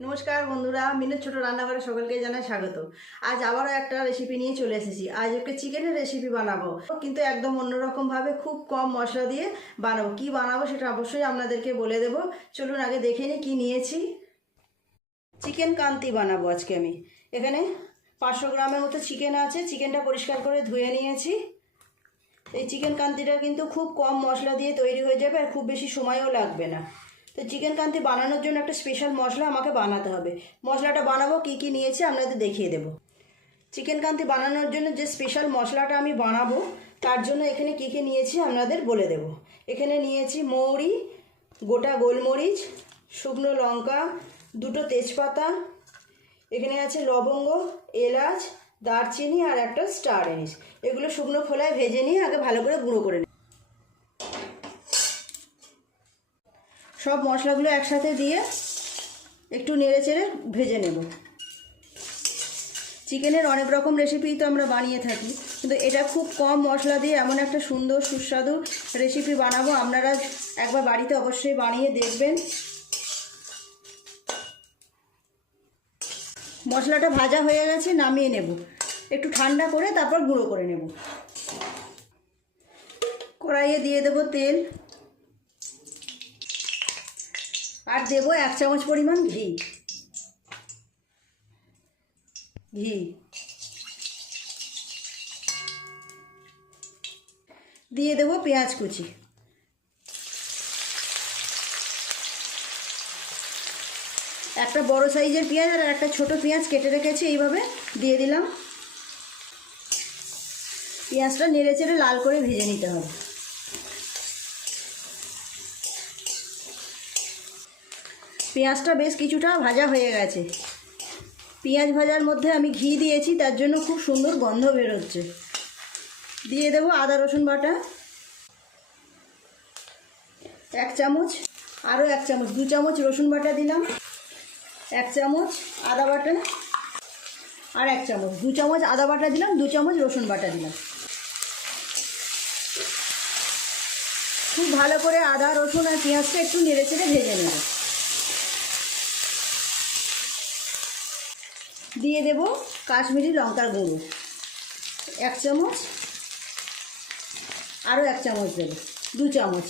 নমস্কার বন্ধুরা, মিনুর ছোট রান্নাঘরে সকলকে জানাই স্বাগত। আজ আবারও একটা রেসিপি নিয়ে চলে এসেছি। আজ একটা চিকেনের রেসিপি বানাবো, কিন্তু একদম অন্যরকম ভাবে, খুব কম মশলা দিয়ে বানাবো। কি বানাবো সেটা অবশ্যই আপনাদেরকে বলে দেব। চলুন আগে দেখে নিই কি নিয়েছি। চিকেন কান্তি বানাবো আজকে আমি। এখানে 500 গ্রামের মতো চিকেন আছে। চিকেনটা পরিষ্কার করে ধুয়ে নিয়েছি। এই চিকেন কান্তিটা কিন্তু খুব কম মশলা দিয়ে তৈরি হয়ে যাবে, আর খুব বেশি সময়ও লাগবে না। তো চিকেন কান্তি বানানোর জন্য একটা স্পেশাল মশলা আমাকে বানাতে হবে। মশলাটা বানাবো, কি কি নিয়েছি আপনাদের দেখিয়ে দেব। চিকেন কান্তি বানানোর জন্য যে স্পেশাল মশলাটা আমি বানাবো, তার জন্য এখানে কি কি নিয়েছি আপনাদের বলে দেব। এখানে নিয়েছি মৌরি, গোটা গোলমরিচ, শুকনো লঙ্কা, 2টো তেজপাতা, এখানে আছে লবঙ্গ, এলাচ, দারচিনি আর একটা স্টার এনিস। এগুলো শুকনো খোলায় ভেজে নিয়ে আগে ভালো করে গুঁড়ো করে নিই। সব মশলাগুলো একসাথে দিয়ে একটু নেড়ে চেড়ে ভেজে নেব। চিকেনের অনেক রকম রেসিপি তো আমরা বানিয়ে থাকি, কিন্তু এটা খুব কম মশলা দিয়ে এমন একটা সুন্দর সুস্বাদু রেসিপি বানাবো। আপনারা একবার বাড়িতে অবশ্যই বানিয়ে দেখবেন। মশলাটা ভাজা হয়ে গেছে, নামিয়ে নেব। একটু ঠান্ডা করে তারপর গুঁড়ো করে নেব। কড়াইয়ে দিয়ে দেব তেল, আর দেব 1 চামচ পরিমাণ ঘি। দিয়ে দেব পেঁয়াজ কুচি। একটা বড় সাইজের পেঁয়াজ আর একটা ছোট পেঁয়াজ কেটে রেখেছি, এইভাবে দিয়ে দিলাম। পেঁয়াজটা নেড়ে চেড়ে লাল করে ভেজে নিতে হবে। পেঁয়াজটা বেশ কিছুটা ভাজা হয়ে গেছে। পেঁয়াজ ভাজার মধ্যে আমি ঘি দিয়েছি, তার জন্য খুব সুন্দর গন্ধ বেরোচ্ছে। দিয়ে দেব আদা রসুন বাটা 1 চামচ, আরও 1 চামচ, 2 চামচ রসুন বাটা দিলাম, 1 চামচ আদা বাটা, আর 1 চামচ, 2 চামচ আদা বাটা দিলাম, 2 চামচ রসুন বাটা দিলাম। খুব ভালো করে আদা রসুন আর পেঁয়াজটা একটু নেড়ে চেড়ে ভেজে নেব। দিয়ে দেব কাশ্মীরি লঙ্কার গুঁড়ো 1 চামচ, আরও 1 চামচ দেব, 2 চামচ।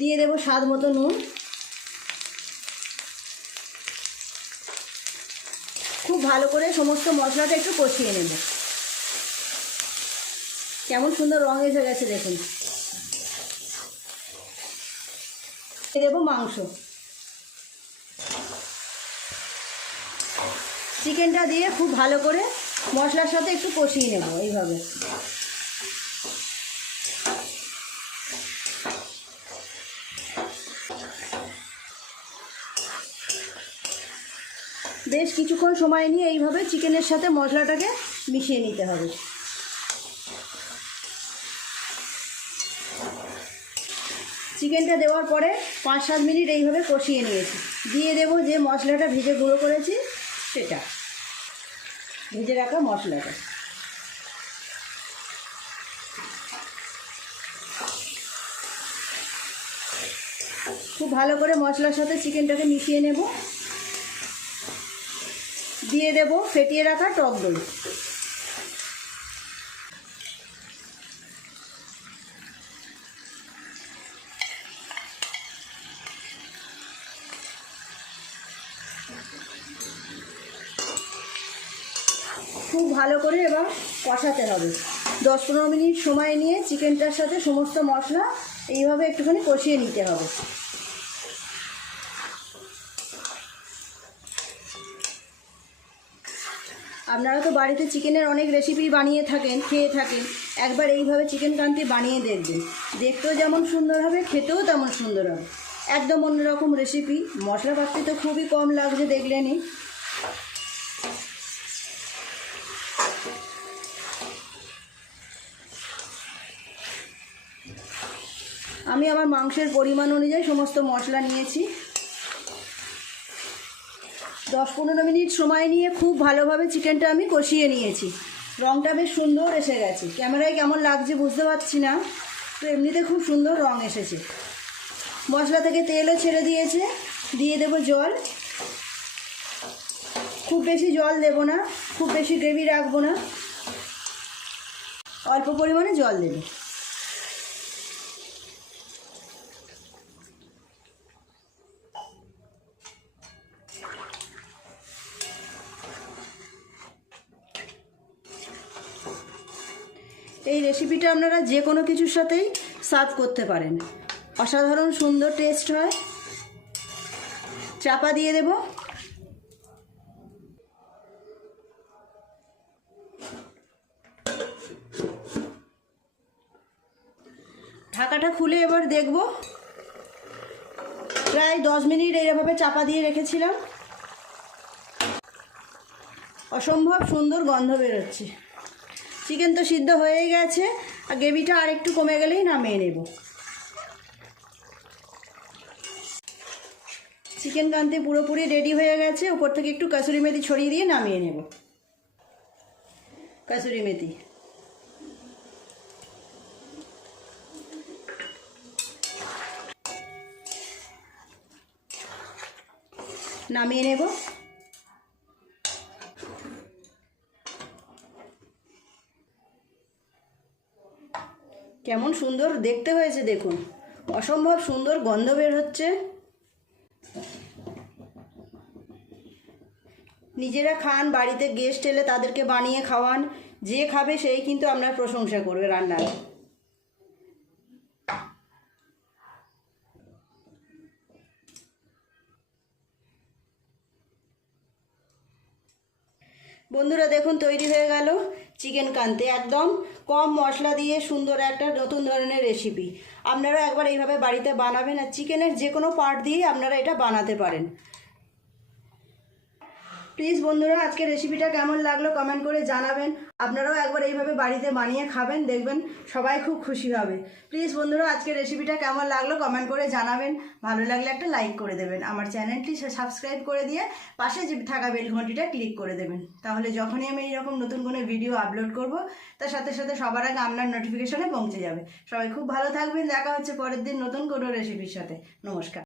দিয়ে দেব স্বাদ মতো নুন। খুব ভালো করে সমস্ত মশলাটা একটু কষিয়ে নেব। কেমন সুন্দর রং এসে গেছে দেখুন। দিয়ে দেব মাংস। চিকেনটা দিয়ে খুব ভালো করে মশলার সাথে একটু কষিয়ে নেব এইভাবে। বেশ কিছুক্ষণ সময় নিয়ে এইভাবে চিকেনের সাথে মশলাটাকে মিশিয়ে নিতে হবে। চিকেনটা দেওয়ার পরে 5-7 মিনিট এইভাবে কষিয়ে নিয়েছি। দিয়ে দেব যে মশলাটা ভেজে গুঁড়ো করেছি, সেটা ভেজে রাখা মশলাটা। খুব ভালো করে মশলার সাথে চিকেনটাকে মিশিয়ে নেব। দিয়ে দেব ফেটিয়ে রাখা টক দই। খুব ভালো করে এবার কষাতে হবে। 10-15 মিনিট সময় নিয়ে চিকেনটার সাথে সমস্ত মশলা এইভাবে একটুখানি কষিয়ে নিতে হবে। আপনারা তো বাড়িতে চিকেনের অনেক রেসিপি বানিয়ে থাকেন, খেয়ে থাকেন। একবার এইভাবে চিকেন কান্তি বানিয়ে দেখবেন। দেখতেও যেমন সুন্দর হবে, খেতেও তেমন সুন্দর হবে। একদম অন্যরকম রেসিপি। মশলাপাতি তো খুবই কম লাগছে, দেখলেনই। আমি আমার মাংসের পরিমাণ অনুযায়ী সমস্ত মশলা নিয়েছি। 10-15 মিনিট সময় নিয়ে খুব ভালোভাবে চিকেনটা আমি কষিয়ে নিয়েছি। রঙটা বেশ সুন্দর এসে গেছে। ক্যামেরায় কেমন লাগছে বুঝতে পারছি না, তো এমনিতে খুব সুন্দর রং এসেছে। মশলা থেকে তেলও ছেড়ে দিয়েছে। দিয়ে দেব জল। খুব বেশি জল দেব না, খুব বেশি গ্রেভি রাখবো না, অল্প পরিমাণে জল দেব। এই রেসিপিটা আপনারা যে কোনো কিছুর সাথেই সার্ভ করতে পারেন, অসাধারণ সুন্দর টেস্ট হয়। চাপা দিয়ে দেব। ঢাকাটা খুলে এবার দেখব। প্রায় 10 মিনিট এইভাবে চাপা দিয়ে রেখেছিলাম। অসম্ভব সুন্দর গন্ধ বেরোচ্ছে। চিকেন তো সিদ্ধ হয়েই গেছে, আর গ্রেভিটা আর একটু কমে গেলেই নামিয়ে নেব। চিকেন কান্তি পুরোপুরি রেডি হয়ে গেছে। উপর থেকে একটু কাসুরি মেথি ছড়িয়ে দিয়ে নামিয়ে নেব। কাসুরি মেথি, নামিয়ে নেব। কেমন সুন্দর দেখতে হয়েছে দেখুন, অসম্ভব সুন্দর গন্ধ বের হচ্ছে। নিজেরা খান, বাড়িতে গেস্ট এলে তাদেরকে বানিয়ে খাওয়ান, যে খাবে সেই কিন্তু আপনার প্রশংসা করবে রান্নার। বন্ধুরা দেখুন, তৈরি হয়ে গেল চিকেন কান্তি। একদম কম মশলা দিয়ে সুন্দর একটা নতুন ধরনের রেসিপি। আপনারা একবার এইভাবে বাড়িতে বানাবেন, আর চিকেনের যে কোনো পার্ট দিয়েই আপনারা এটা বানাতে পারেন। প্লিজ বন্ধুরা, আজকে রেসিপিটা কেমন লাগলো কমেন্ট করে জানাবেন। আপনারাও একবার এইভাবে বাড়িতে বানিয়ে খাবেন, দেখবেন সবাই খুব খুশি হবে। প্লিজ বন্ধুরা, আজকে রেসিপিটা কেমন লাগলো কমেন্ট করে জানাবেন। ভালো লাগলে একটা লাইক করে দেবেন, আমার চ্যানেলটি সাবস্ক্রাইব করে দিয়ে পাশে যে থাকা বেল ঘন্টিটা ক্লিক করে দেবেন। তাহলে যখনই আমি এইরকম নতুন কোনো ভিডিও আপলোড করব, তার সাথে সাথে সবার আগে আপনার নোটিফিকেশনে পৌঁছে যাবে। সবাই খুব ভালো থাকবেন। দেখা হচ্ছে পরের দিন নতুন কোনো রেসিপির সাথে। নমস্কার।